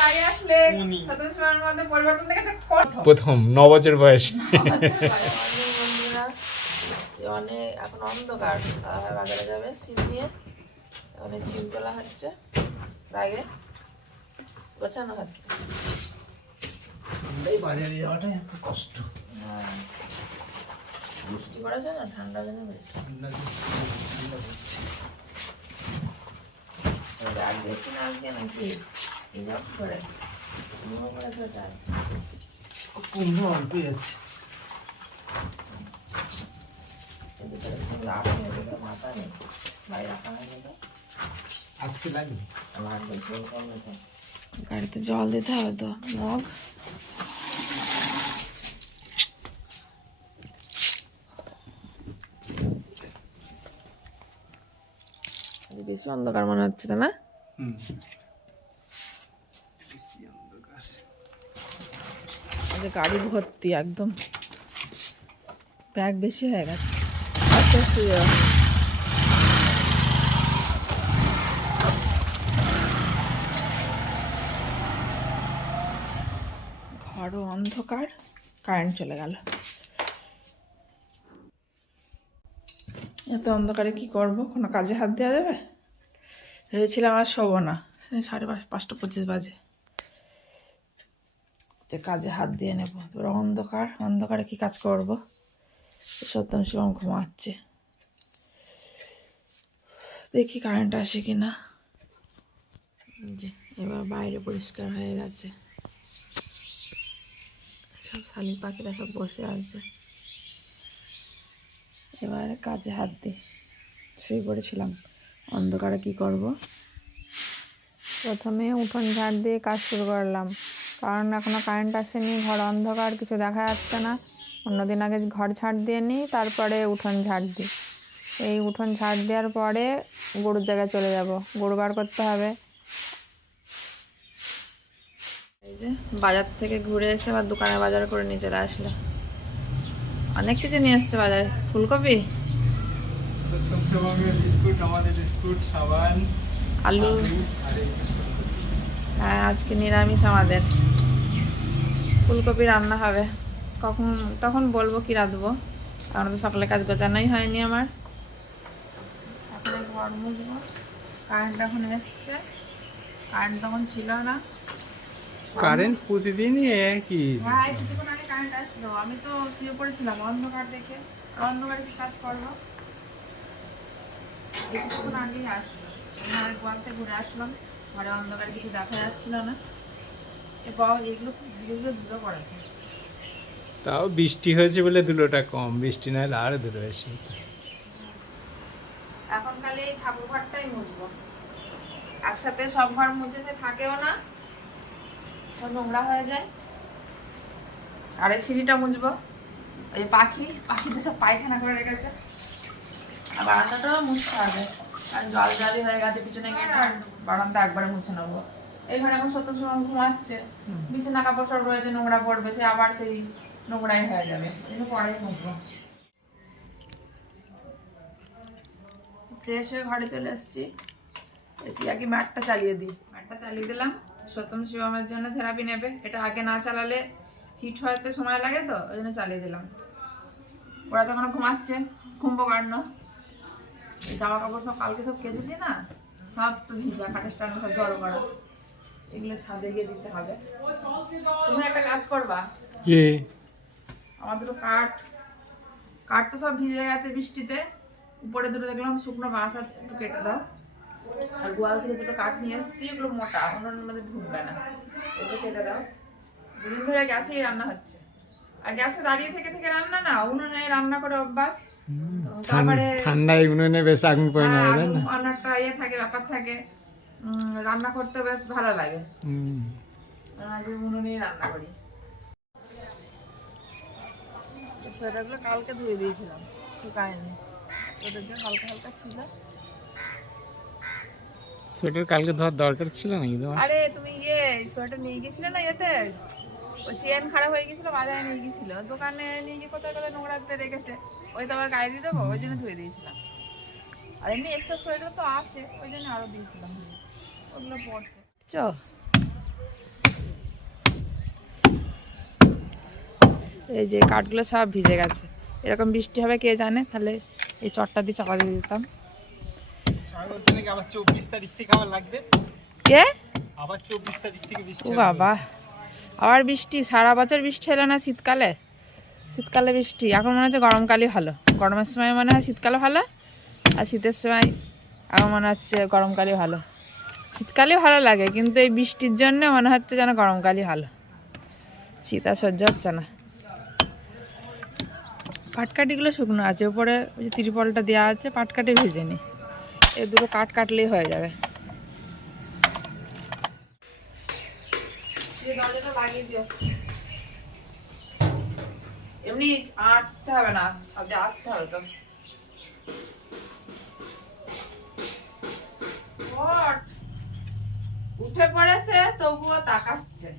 বাইরে আসলে উনি। সদস্যের মধ্যে পরিবর্তন দেখেছে প্রথম। ন বছর বয়সে। বন্ধুরা অনেক এখন অন্ধকার দাদাভাই বাজারে যাবে সিম নিয়ে। এই সিম তোলা হচ্ছে ব্যাগে। গোছানো হচ্ছে। এই বাজারে যাওয়াটাই হচ্ছে কষ্ট। হ্যাঁ। বৃষ্টি পড়েছে না? ঠান্ডা বেশি ঠান্ডা ঠান্ডা পড়ছে। ব্যাগ বেশি না আজকে নাকি? মাথা নেই গাড়িতে জল দিতে হবে তো মগ। বেশি অন্ধকার মনে হচ্ছে তো না হুম বেশি অন্ধকার। যে গাড়ি ভর্তি একদম। ব্যাগ বেশি হয়ে গেছে। ঘরও অন্ধকার কারেন্ট চলে গেল। এত অন্ধকারে কি করব? কোনো কাজে হাত দেওয়া যাবে? ভেবেছিলাম আর শোবো না। সাড়ে পাঁচ পাঁচটা পঁচিশ বাজে। যে কাজে হাত দিয়ে নেব। তোর অন্ধকার, অন্ধকারে কি কাজ করব? সত্যম শিবম ঘুমাচ্ছে দেখি কারেন্ট আসে কি না যে এবার বাইরে পরিষ্কার হয়ে গেছে। সব শালিক পাখিরা সব বসে আছে। এবারে কাজে হাত দিই শুয়ে পড়েছিলাম। অন্ধকারে কি করব? প্রথমে উঠোন ঝাড় দিয়ে কাজ শুরু করলাম। কারণ এখনও কারেন্ট আসেনি ঘর অন্ধকার কিছু দেখা যাচ্ছে না। অন্যদিন আগে ঘর ঝাড় দিয়ে নিই তারপরে উঠোন ঝাড় দিই। এই উঠোন ঝাড় দেওয়ার পরে গরুর জায়গায় চলে যাব। গরু বার করতে হবে। এই যে বাজার থেকে ঘুরে এসে আবার দোকানে বাজার করে নিয়ে চলে আসলে। অনেক কিছু নিয়ে এসছে বাজারে। ফুলকপি? সত্যম সবাঙ্গের বিস্কুট আমাদের বিস্কুট সাবান আলু আলু, আর এই যে ফুলকপি। হ্যাঁ আজকে নিরামিষ আমাদের। ফুলকপি রান্না হবে। কখন তখন বলব কি রাঁধবো। এখন তো সকালে কাজ গোছানোই হয়নি আমার। এখন ঘর মুছবো। কারেন্ট এখন এসছে। কারেন্ট তখন ছিল না। কারেন্ট প্রতিদিনই একই। হ্যাঁ কিছুক্ষণ আগে কারেন্ট আসলো। আমি তো শুয়ে পড়েছিলাম অন্ধকার দেখে। অন্ধকারে কি কাজ করব? কিছুক্ষণ আগেই আসলো। ঘুরে আসলাম। ঘরে অন্ধকারে কিছু দেখা যাচ্ছিল না। এবার এগুলো এগুলো ধুলো পড়েছে তাও বৃষ্টি হয়েছে বলে ধুলোটা কম। বৃষ্টি না হলে আরও ধুলো বেশি এখন এই ঠাকুর ঘরটাই মুছবো। একসাথে সব ঘর মুছে সে থাকেও না। সব নোংরা হয়ে যায়। আর এই সিঁড়িটা মুছবো। ওই পাখি পাখিতে সব পায়খানা করে রেখেছে। আর বারান্দাটাও মুছতে হবে। আর জল জলই হয়ে গেছে পিছনে গেট আর বারান্দা একবারে মুছে নেব। এইখানে এখন সত্তর সময় ঘুমাচ্ছে। বিছানা কাপড় সব রয়েছে নোংরা পড়বে সে আবার সেই নোংরাই হয়ে যাবে। জন্য পরেই মুছবো ফ্রেশ হয়ে ঘরে চলে এসেছি। এসি আগে ম্যাটটা চালিয়ে দিই। ম্যাটটা চালিয়ে দিলাম। সত্যম শিবমের জন্য থেরাপি নেবে। এটা আগে না চালালে হিট হতে সময় লাগে তো ওই জন্য চালিয়ে দিলাম। ওরা তখন ঘুমাচ্ছে। কুম্ভকর্ণ জামা কাপড় সব কালকে সব কেচেছি না সব তো ভিজা কাঠের স্ট্যান্ড সব জল করা। এগুলো ছাদে গিয়ে দিতে হবে। তুমি একটা কাজ করবা। কি? দুটো কাঠ। কাঠ তো সব ভিজে গেছে বৃষ্টিতে। উপরে দুটো দেখলাম শুকনো বাঁশ আছে একটু কেটে দাও। আর গোয়াল থেকে দুটো কাঠ নিয়ে এসেছি এগুলো মোটা অন্যান্য মধ্যে ঢুকবে না। এগুলো কেটে দাও। দুদিন ধরে গ্যাসেই রান্না হচ্ছে। আর গ্যাসে দাঁড়িয়ে থেকে থেকে রান্না না উনুনে রান্না করে অভ্যাস। তারপরে ঠান্ডায় উনুনে বেশ আগুন পড়ে না হ্যাঁ, অনেকটা ইয়ে থাকে ব্যাপার থাকে। রান্না করতে বেশ ভালো লাগে। আগে উনুনেই রান্না করি। সোয়েটারগুলো কালকে ধুয়ে দিয়েছিলাম শুকায়নি। ওদের জন্য হালকা হালকা ছিল। সোয়েটার কালকে ধোয়ার দরকার ছিল নাকি তোমার? আরে তুমি ইয়ে সোয়েটার নিয়ে গেছিলে না ইয়েতে? ওই চেন খারাপ হয়ে গেছিল বাজারে নিয়ে গেছিল। দোকানে নিয়ে গিয়ে কোথায় কোথায় নোংরাতে রেখেছে ওই তো আবার গায়ে দিয়ে দেবো ওই জন্য ধুয়ে দিয়েছিলাম। আর এমনি এক্সট্রা সোয়েটার তো আছে ওই জন্য আরও দিয়েছিলাম। ওগুলো পড়ছে। চ। এই যে কাঠগুলো সব ভিজে গেছে। এরকম বৃষ্টি হবে কে জানে তাহলে এই চটটা দিয়ে চাপা দিয়ে দিতাম। কে আবার চব্বিশ তারিখ থেকে বৃষ্টি বাবা। আবার বৃষ্টি, সারা বছর বৃষ্টি হলো না শীতকালে? শীতকালে বৃষ্টি। এখন মনে হচ্ছে গরমকালই ভালো। গরমের সময় মনে হয় শীতকালে ভালো, আর শীতের সময় এখন মনে হচ্ছে গরমকালই ভালো। শীতকালই ভালো লাগে, কিন্তু এই বৃষ্টির জন্য মনে হচ্ছে যেন গরমকালই ভালো। শীত আর সহ্য হচ্ছে না। পাটকাঠিগুলো শুকনো আছে, উপরে ওই যে তিরপলটা দেওয়া আছে, পাটকাঠি ভেজে নি। এই দুটো কাঠ কাটলেই হয়ে যাবে। দরজাটা লাগিয়ে দিও। এমনি আটতে হবে না, ছাদে আসতে হবে তো। উঠে পড়েছে তবুও তাকাচ্ছে।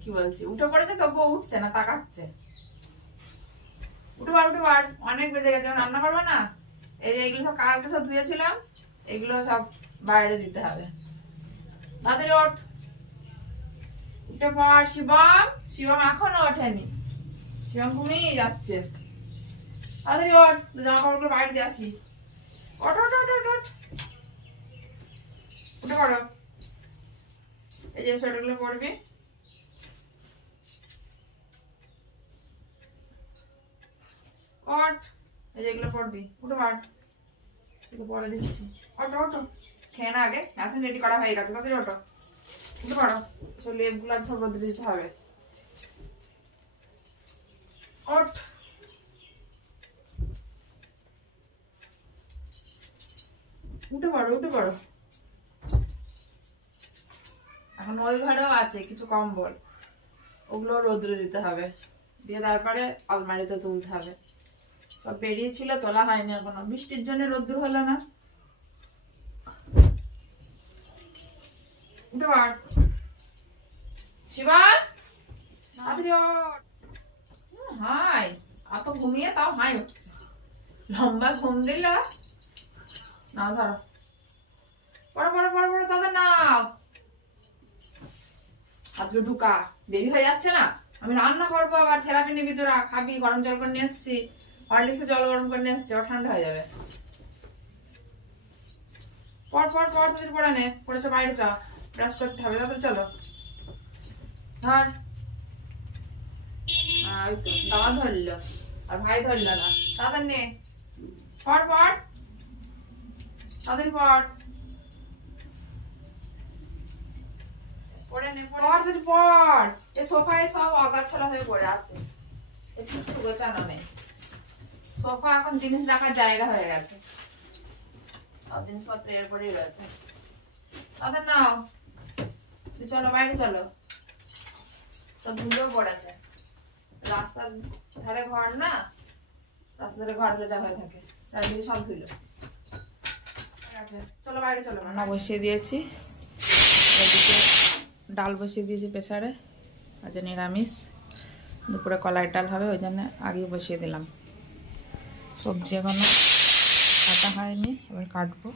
কি বলছি? উঠে পড়েছে তবুও উঠছে না, তাকাচ্ছে। উঠে পার উঠে পার অনেক বেজে গেছে। রান্না করব না? এই যে এগুলো সব কালকে সব ধুয়েছিলাম, এগুলো সব বাইরে দিতে হবে। তাড়াতাড়ি ওঠ। উঠে পড় শিবম। শিবম এখনও ওঠেনি। শিবম ঘুমিয়ে যাচ্ছে। তাড়াতাড়ি ওঠ জামা কাপড়গুলো বাইরে দিয়ে আসি। ওঠ ওঠ ওঠ ওঠ উঠে পড়ো। এই যে সোয়েটারগুলো পরবি। ওঠ। এই যে এগুলো পড়বি উঠে পাঠ পরে দিচ্ছি। ওটো ওটো খেয়ে না আগে। ম্যাসেজ রেডি করা হয়ে গেছে। তাড়াতাড়ি ওটো উঠে পারো। সব লেপগুলো সব রোদে দিতে হবে। ওঠ উঠে পড়ো উঠে পড়ো। এখন ওই ঘরেও আছে, কিছু কম্বল। ওগুলো রোদ্রে দিতে হবে। দিয়ে তারপরে আলমারিতে তুলতে হবে। সব বেরিয়েছিল তোলা হয়নি এখনও। বৃষ্টির জন্য রোদ্দুর হলো না। উঠে পার হাই। ঘুমিয়ে তাও হাই উঠছে। লম্বা ঘুম দিল। নাও ধরো। পড়ো পড়ো পড়ো পড়ো হাতগুলো ঢুকা। দেরি হয়ে যাচ্ছে না? আমি রান্না করব আবার। থেরাপি নিবি তোরা। খাবি, গরম জল করে নিয়ে এসছি। হরলিক্সে জল গরম করে নিয়ে এসছি। আবার ঠান্ডা হয়ে যাবে। পর পর পর তোদের পড়ে নে পড়েছে, বাইরে চ ব্রাশ করতে হবে। তারপরে চলো। ধর। ধরলো আর ভাই ধরলো না। তাড়াতাড়ি নে। পর পর তাড়াতাড়ি পর পড়ে নে পড় তাড়াতাড়ি পর এ সোফায় সব অগাছালা হয়ে পড়ে আছে। এ কিচ্ছু গোছানো নেই। সোফা এখন জিনিস রাখার জায়গা হয়ে গেছে। সব জিনিসপত্র এরপরেই রয়েছে। তাদের নাও। চলো বাইরে চলো। তো ধুলো পড়েছে। রাস্তার ধারে ঘর না রাস্তার ধারে ঘর যা হয়ে থাকে চারিদিকে সব ধুলো। আছে, চলো বাইরে চলো। রান্না বসিয়ে দিয়েছি। ডাল বসিয়ে দিয়েছি প্রেসারে আজ নিরামিষ। দুপুরে কলাই ডাল হবে ওই জন্য আগে বসিয়ে দিলাম। সবজি এখনও কাটা হয়নি এবার কাটবো।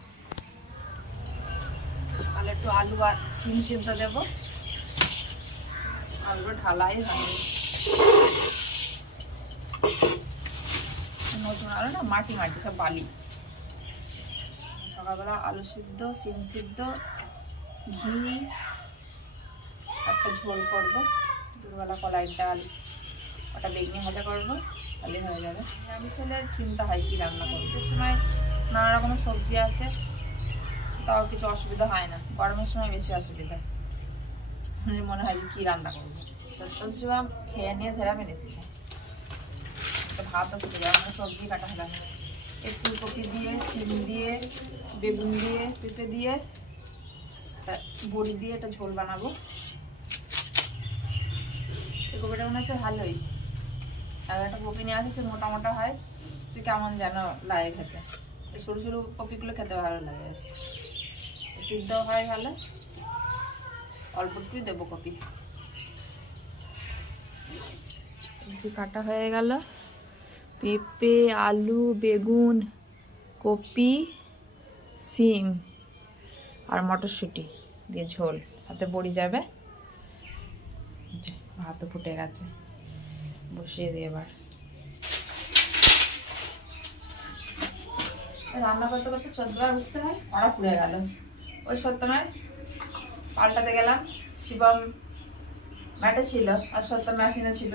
সকালে একটু আলু আর সিম সিদ্ধ দেবো। আলুটা ঢালাই হয়নি। নতুন আলু না, মাটি মাটি, সব বালি। সকালবেলা আলু সিদ্ধ সিম সিদ্ধ, ঘি, একটা ঝোল করব। দুপুরবেলা কলাইয়ের ডাল ওটা বেগনি ভাজা করব, তাহলে হয়ে যাবে। নিরামিষ হলে চিন্তা হয় কি রান্না এই সময় নানা রকমের সবজি আছে, তাও কিছু অসুবিধা হয় না। গরমের সময় বেশি অসুবিধা। মনে হয় যে কী রান্না করব? তো শিবাম খেয়ে নিয়ে থেরাপি নিচ্ছে তো ভাতও ফুটে যাবে সবজি কাটা হলো। এই ফুলকপি দিয়ে, সিম দিয়ে, বেগুন দিয়ে, পেঁপে দিয়ে বড়ি দিয়ে একটা ঝোল বানাবো। কপিটা মনে হচ্ছে ভালোই। আর একটা কপি নিয়ে আসে, সে মোটা মোটা হয়, সে কেমন যেন লাগে খেতে। সরু সরু কপিগুলো খেতে ভালো লাগে সিদ্ধ হয় ভালো। অল্প একটুই দেবো কপি সবজি কাটা হয়ে গেল। পেঁপে, আলু, বেগুন, কপি, সিম আর মটরশুঁটি দিয়ে ঝোল। হাতে বড়ি যাবে। ভাতও ফুটে গেছে। বসিয়ে দিই এবার। রান্না করতে করতে চোদ্দবার উঠতে হয় ওরা পুড়ে গেল। ওই সত্যমের পাল্টাতে গেলাম শিবম ম্যাটে ছিল আর সত্য মেশিনে ছিল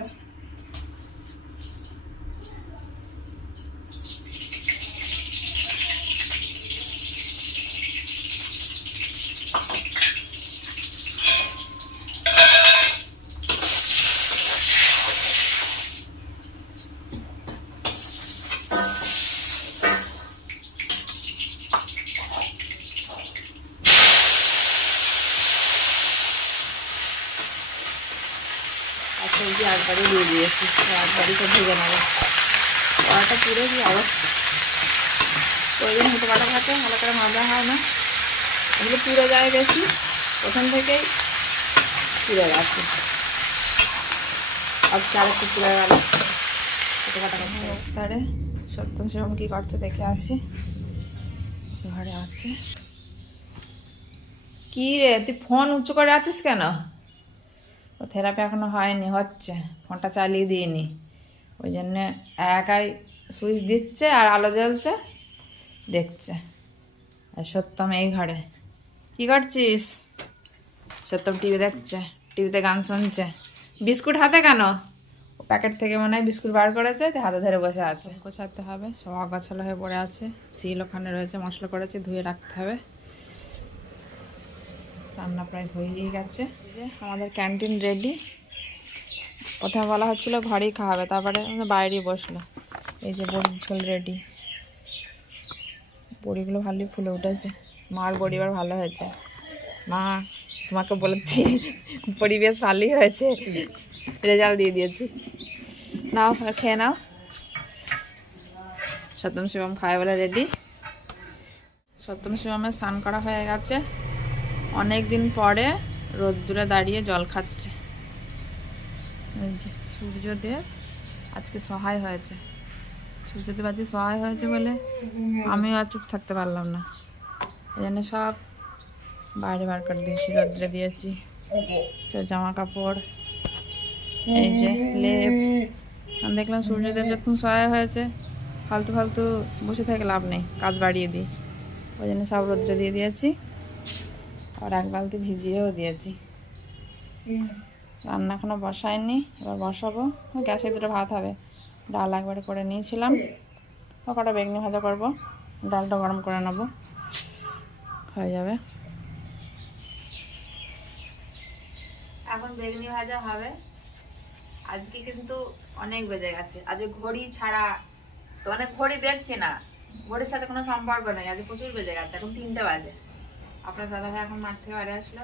আর সবজি একবারে দিয়ে দিয়েছি একবারই তো ভেজে নেব। কড়াটা পুরো কি অবস্থা? ওই জন্য হুটো কাটা খাতে ভালো করে মজা হয় না। এগুলো পুড়ে যায় বেশি ওখান থেকেই পুড়ে গেছে। আর একটু পুড়ে গেল। তারে সত্যম সেরকম কী করছে দেখে আসি। ঘরে আছে। কি রে তুই ফোন উঁচু করে আছিস কেন? ও থেরাপি এখনও হয়নি, হচ্ছে। ফোনটা চালিয়ে দিইনি। ওই জন্যে একাই সুইচ দিচ্ছে আর আলো জ্বলছে, দেখছে। আর সত্যম এই ঘরে। কি করছিস? সত্যম টিভি দেখছে টিভিতে গান শুনছে। বিস্কুট হাতে কেন? ও প্যাকেট থেকে মনে হয় বিস্কুট বার করেছে, তো হাতে ধরে বসে আছে। গোছাতে হবে, সব অগোছালো হয়ে পড়ে আছে। সিল ওখানে রয়েছে, মশলা করেছে, ধুয়ে রাখতে হবে। রান্না প্রায় হয়েই গেছে। যে আমাদের ক্যান্টিন রেডি প্রথমে বলা হচ্ছিল ঘরেই খাওয়াবে, তারপরে বাইরেই বসল এই যে বড়ির ঝোল রেডি বড়িগুলো ভালোই ফুলে উঠেছে। মার বড়ি এবার ভালো হয়েছে। মা, তোমাকে বলেছি, পরিবেশ ভালোই হয়েছে। রেজাল্ট দিয়ে দিয়েছি। নাও খেয়ে নাও। সত্যম শিবম খায় বলে রেডি সত্যম শিবমের স্নান করা হয়ে গেছে। অনেক দিন পরে রোদ্দুরে দাঁড়িয়ে জল খাচ্ছে। সূর্যদেব আজকে সহায় হয়েছে। সূর্যদেব আজকে সহায় হয়েছে বলে আমিও আর চুপ থাকতে পারলাম না। এই জন্য সব বাইরে বার করে দিয়েছি রোদ্রে দিয়েছি। সব জামা কাপড় এই যে লেপ। দেখলাম সূর্যদেব যখন সহায় হয়েছে, ফালতু ফালতু বসে থাকে লাভ নেই, কাজ বাড়িয়ে দিই। ওই জন্য সব রোদ্রে দিয়ে দিয়েছি। আর এক বালতি ভিজিয়েও দিয়েছি। রান্না এখনও বসায়নি এবার বসাবো। গ্যাসে দুটো ভাত হবে। ডাল একবারে করে নিয়েছিলাম। ও কটা বেগনি ভাজা করব। ডালটা গরম করে নেব। হয়ে যাবে। এখন বেগনি ভাজা হবে। আজকে কিন্তু অনেক বেজে গেছে। আজকে ঘড়ি ছাড়া তো মানে ঘড়ি দেখছি না। ঘড়ির সাথে কোনো সম্পর্ক নেই। আজকে প্রচুর বেজে গেছে। এখন তিনটে বাজে। আপনার দাদা ভাই এখন মাঠ থেকে বাড়ি আসলো।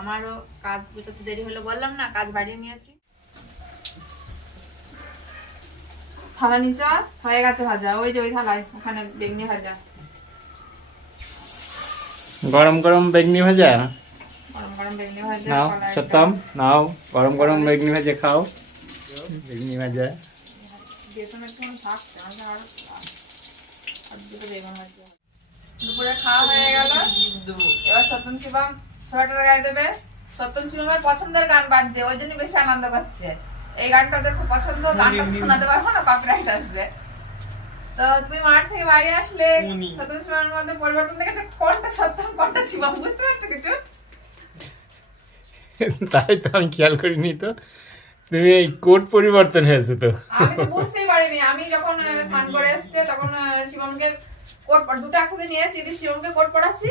আমারও কাজ গুছোতে দেরি হলো বললাম না কাজ বাড়িয়ে নিয়েছি। থালা নিচ হয়ে গেছে ভাজা ওই যে ওই থালায় ওখানে বেগনি ভাজা। গরম গরম বেগনি ভাজা? গরম গরম বেগনি ভাজা নাও সত্যম নাও গরম গরম বেগনি ভাজা খাও। বেগনি ভাজা। বেতন একটু আরও আর দুটো বেগুন ভাজা। দুপুরে খাওয়া হয়ে গেল। এবার সত্যম শিবম সোয়েটার গায়ে দেবে। সত্যম শিবমের পছন্দের গান বাজছে ওই জন্য বেশি আনন্দ করছে। এই গানটা ওদের খুব পছন্দ গানটা শোনাতে পারব না কপিরাইট আসবে। তো তুমি মাঠ থেকে বাড়ি আসলে সত্যম শিবমের মধ্যে পরিবর্তন দেখেছ? কোনটা সত্যম কোনটা শিবম বুঝতে পারছ কিছু? তাই তো আমি খেয়াল করিনি তো। তুমি এই কোট পরিবর্তন হয়েছে তো। আমি তো বুঝতেই পারিনি। আমি যখন স্নান করে এসছে তখন শিবমকে কোট দুটো একসাথে শিবমকে কোট পড়াচ্ছি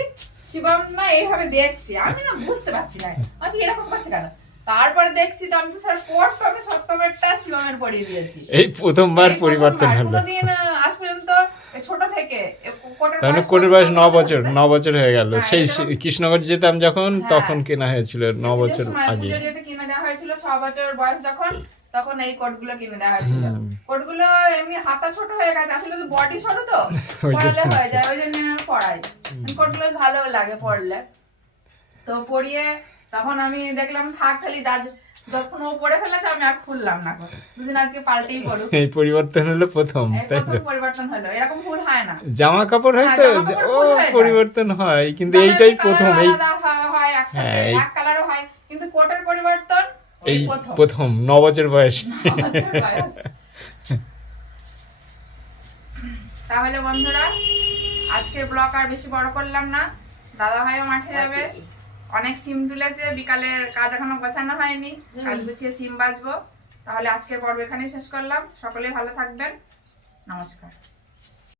শিবম না এইভাবে দেখছি। আমি না বুঝতে পারছি না। আচ্ছা এরকম করছে কেন? তারপরে দেখছি তো আমি তো স্যার কোট তো আমি সপ্তমেরটা শিবমের পড়িয়ে দিয়েছি। এই প্রথমবার পরিবর্তন হলো। কোনোদিন আজ পর্যন্ত ছোট থেকে তাহলে বয়স কোটের বয়স ন বছর ন বছর হয়ে গেল। হ্যাঁ, সেই কৃষ্ণগর যেতাম যখন হ্যাঁ। তখন কেনা হয়েছিল ন বছর আগে। কিনে দেওয়া হয়েছিল ছ বছর বয়স যখন। তখন এই কোটগুলো কিনে দেওয়া হয়েছিল। কোটগুলো এমনি হাতা ছোট হয়ে গেছে আসলে তো বডি ছোট তো পড়ালে হয়ে যায় ওই জন্য আমি পড়াই। কোটগুলো ভালো লাগে পড়লে। তো পড়িয়ে তখন আমি দেখলাম থাক খালি যা যখন ও পড়ে ফেলেছে আমি আর খুললাম না গো। দুদিন আজকে পাল্টেই পড়ুক। এই পরিবর্তন হলো প্রথম তাই তো পরিবর্তন হলো এরকম ভুল হয় না। জামা কাপড় হয় হ্যাঁ, তো? ও। পরিবর্তন হয় কিন্তু এইটাই প্রথম এই হয়- হয় একসাথে হ্যাঁ, এক কালারও হয় কিন্তু কোটের পরিবর্তন এই প্রথম। ন বছর বয়স। বছর বয়স। তাহলে বন্ধুরা আজকের ব্লগ আর বেশি বড় করলাম না। দাদা ভাইও মাঠে যাবে। অনেক সিম তুলেছে বিকালের কাজ এখনও গোছানো হয়নি। কাজ গুছিয়ে সিম বাজবো। তাহলে আজকের পর্ব এখানেই শেষ করলাম। সকলে ভালো থাকবেন। নমস্কার।